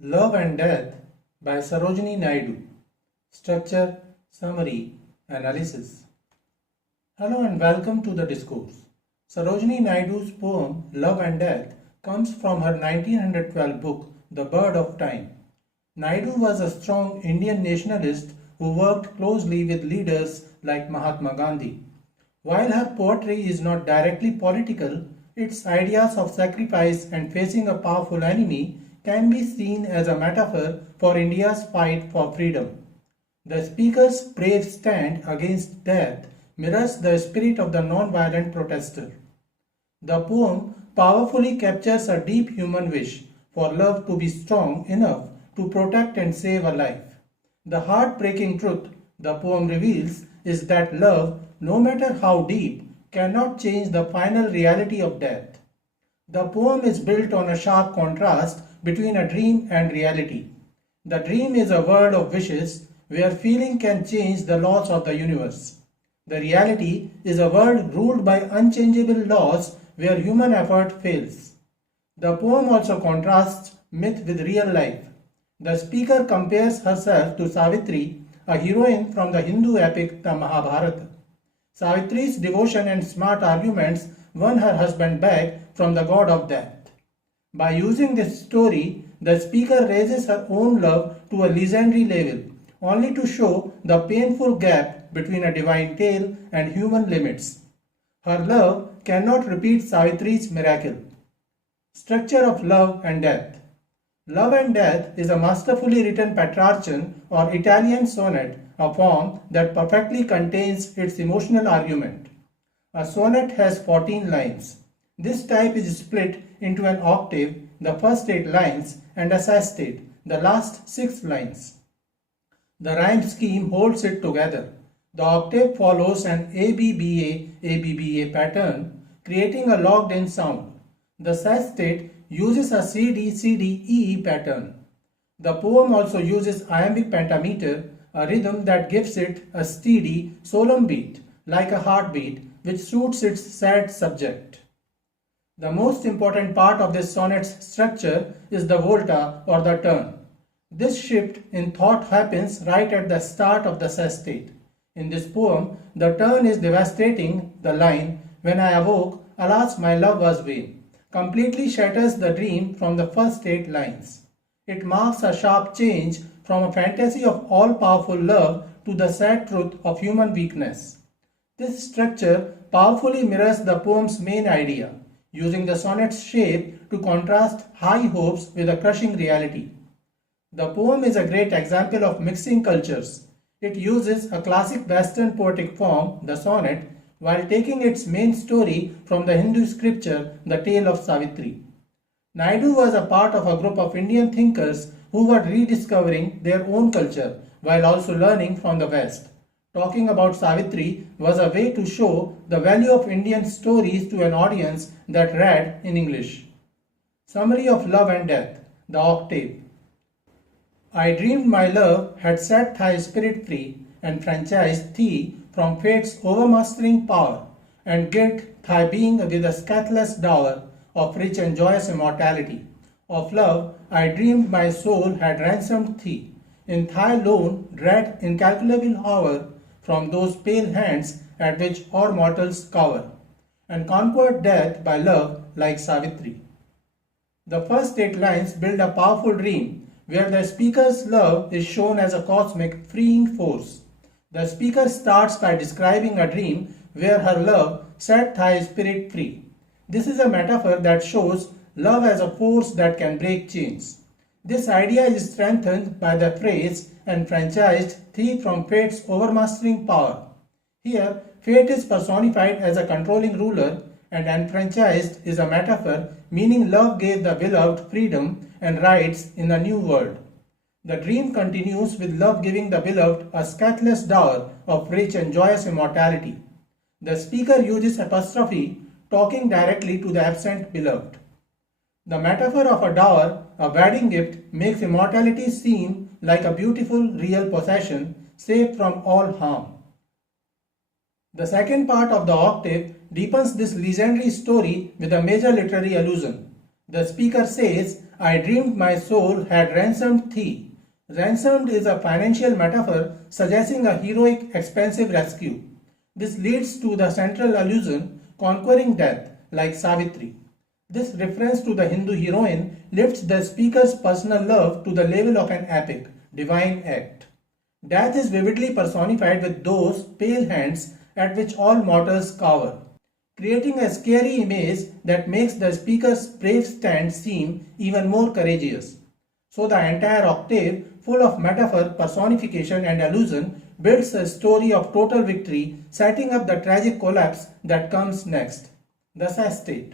Love and Death by Sarojini Naidu. Structure, Summary, Analysis. Hello and welcome to the discourse. Sarojini Naidu's poem Love and Death comes from her 1912 book The Bird of Time. Naidu was a strong Indian nationalist who worked closely with leaders like Mahatma Gandhi. While her poetry is not directly political, its ideas of sacrifice and facing a powerful enemy can be seen as a metaphor for India's fight for freedom. The speaker's brave stand against death mirrors the spirit of the non-violent protester. The poem powerfully captures a deep human wish for love to be strong enough to protect and save a life. The heartbreaking truth the poem reveals is that love, no matter how deep, cannot change the final reality of death. The poem is built on a sharp contrast between a dream and reality. The dream is a world of wishes where feeling can change the laws of the universe. The reality is a world ruled by unchangeable laws where human effort fails. The poem also contrasts myth with real life. The speaker compares herself to Savitri, a heroine from the Hindu epic the Mahabharata. Savitri's devotion and smart arguments won her husband back from the god of death. By using this story, the speaker raises her own love to a legendary level, only to show the painful gap between a divine tale and human limits. Her love cannot repeat Savitri's miracle. Structure of Love and Death. Love and Death is a masterfully written Petrarchan or Italian sonnet, a form that perfectly contains its emotional argument. A sonnet has 14 lines. This type is split into an octave, the first 8 lines, and a sestet, the last 6 lines. The rhyme scheme holds it together. The octave follows an ABBA pattern, creating a logged-in sound. The sestet uses a CD-CD-EE pattern. The poem also uses iambic pentameter, a rhythm that gives it a steady, solemn beat, like a heartbeat, which suits its sad subject. The most important part of this sonnet's structure is the volta or the turn. This shift in thought happens right at the start of the sestet. In this poem, the turn is devastating. The line, "When I awoke, alas my love was vain," completely shatters the dream from the first 8 lines. It marks a sharp change from a fantasy of all-powerful love to the sad truth of human weakness. This structure powerfully mirrors the poem's main idea, using the sonnet's shape to contrast high hopes with a crushing reality. The poem is a great example of mixing cultures. It uses a classic Western poetic form, the sonnet, while taking its main story from the Hindu scripture, the tale of Savitri. Naidu was a part of a group of Indian thinkers who were rediscovering their own culture while also learning from the West. Talking about Savitri was a way to show the value of Indian stories to an audience that read in English. Summary of Love and Death, the octave. I dreamed my love had set thy spirit free and franchised thee from fate's overmastering power, and gilt thy being with a scathless dower of rich and joyous immortality. Of love I dreamed my soul had ransomed thee in thy lone, dread, incalculable hour from those pale hands at which all mortals cower, and conquered death by love like Savitri. The first 8 lines build a powerful dream where the speaker's love is shown as a cosmic freeing force. The speaker starts by describing a dream where her love set thy spirit free. This is a metaphor that shows love as a force that can break chains. This idea is strengthened by the phrase "enfranchised thee from fate's overmastering power." Here, fate is personified as a controlling ruler, and enfranchised is a metaphor meaning love gave the beloved freedom and rights in a new world. The dream continues with love giving the beloved a scathless dower of rich and joyous immortality. The speaker uses apostrophe, talking directly to the absent beloved. The metaphor of a dower, a wedding gift, makes immortality seem like a beautiful, real possession, safe from all harm. The second part of the octave deepens this legendary story with a major literary allusion. The speaker says, I dreamed my soul had ransomed thee. Ransomed is a financial metaphor suggesting a heroic, expensive rescue. This leads to the central allusion, conquering death, like Savitri. This reference to the Hindu heroine lifts the speaker's personal love to the level of an epic, divine act. Death is vividly personified with those pale hands at which all mortals cower, creating a scary image that makes the speaker's brave stand seem even more courageous. So the entire octave, full of metaphor, personification and allusion, builds a story of total victory, setting up the tragic collapse that comes next. The sestet.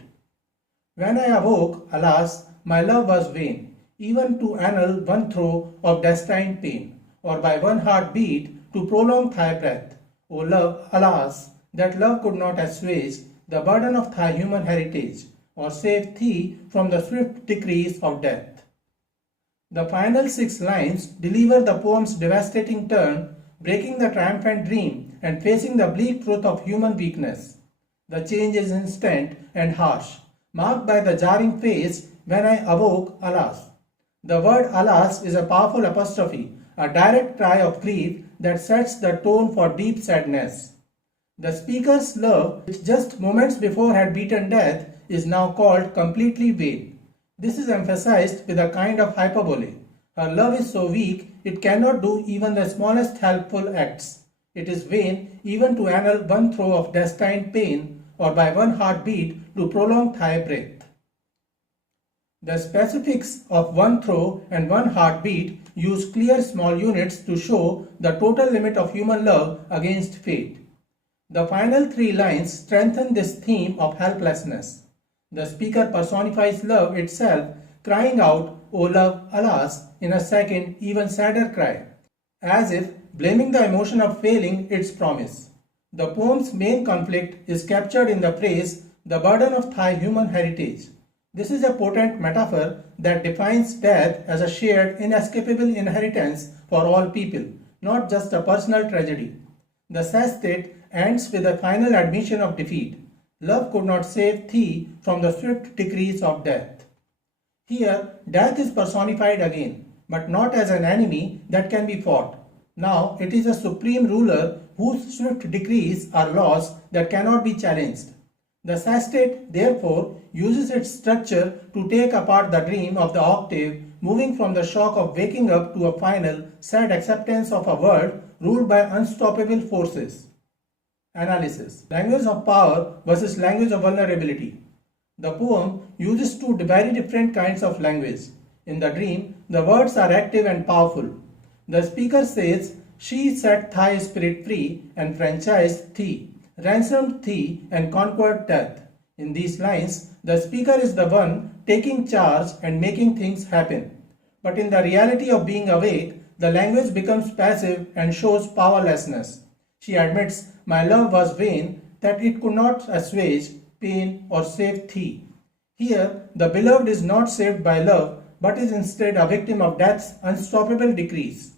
When I awoke, alas, my love was vain, even to annul one throe of destined pain, or by one heartbeat to prolong thy breath. O love, alas, that love could not assuage the burden of thy human heritage, or save thee from the swift decrees of death. The final 6 lines deliver the poem's devastating turn, breaking the triumphant dream and facing the bleak truth of human weakness. The change is instant and harsh, marked by the jarring phrase, when I awoke, alas. The word alas is a powerful apostrophe, a direct cry of grief that sets the tone for deep sadness. The speaker's love, which just moments before had beaten death, is now called completely vain. This is emphasized with a kind of hyperbole. Her love is so weak, it cannot do even the smallest helpful acts. It is vain even to annul one throe of destined pain, or by one heartbeat to prolong thy breath. The specifics of one throe and one heartbeat use clear small units to show the total limit of human love against fate. The final 3 lines strengthen this theme of helplessness. The speaker personifies love itself, crying out, O love, alas, in a second, even sadder cry, as if blaming the emotion of failing its promise. The poem's main conflict is captured in the phrase, the burden of thy human heritage. This is a potent metaphor that defines death as a shared, inescapable inheritance for all people, not just a personal tragedy. The sestet ends with a final admission of defeat. Love could not save thee from the swift decrees of death. Here, death is personified again, but not as an enemy that can be fought. Now, it is a supreme ruler whose swift decrees are laws that cannot be challenged. The sestet, therefore, uses its structure to take apart the dream of the octave, moving from the shock of waking up to a final, sad acceptance of a world ruled by unstoppable forces. Analysis. Language of power versus language of vulnerability. The poem uses 2 very different kinds of language. In the dream, the words are active and powerful. The speaker says, she set thy spirit free and franchised thee, ransomed thee and conquered death. In these lines, the speaker is the one taking charge and making things happen. But in the reality of being awake, the language becomes passive and shows powerlessness. She admits, my love was vain, that it could not assuage pain or save thee. Here, the beloved is not saved by love, but is instead a victim of death's unstoppable decrees.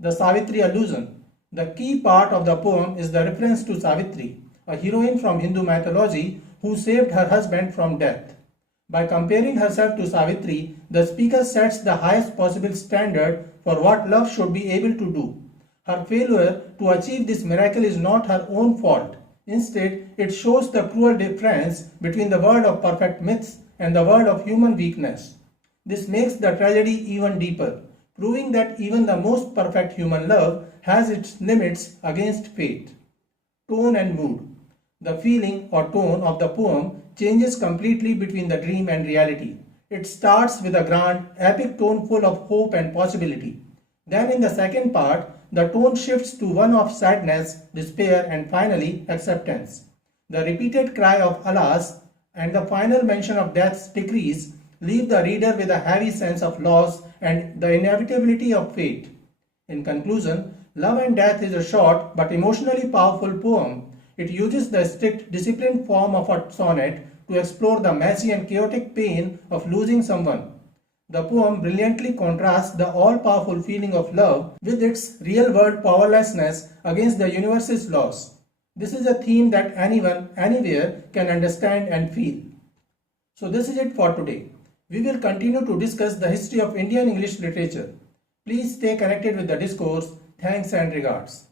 The Savitri allusion. The key part of the poem is the reference to Savitri, a heroine from Hindu mythology who saved her husband from death. By comparing herself to Savitri, the speaker sets the highest possible standard for what love should be able to do. Her failure to achieve this miracle is not her own fault. Instead, it shows the cruel difference between the world of perfect myths and the world of human weakness. This makes the tragedy even deeper, proving that even the most perfect human love has its limits against fate. Tone and mood. The feeling or tone of the poem changes completely between the dream and reality. It starts with a grand, epic tone full of hope and possibility. Then in the second part, the tone shifts to one of sadness, despair, and finally acceptance. The repeated cry of alas and the final mention of death's decrees leave the reader with a heavy sense of loss and the inevitability of fate. In conclusion, Love and Death is a short but emotionally powerful poem. It uses the strict, disciplined form of a sonnet to explore the messy and chaotic pain of losing someone. The poem brilliantly contrasts the all-powerful feeling of love with its real-world powerlessness against the universe's loss. This is a theme that anyone, anywhere can understand and feel. So this is it for today. we will continue to discuss the history of Indian English literature. Please stay connected with the discourse. Thanks and regards.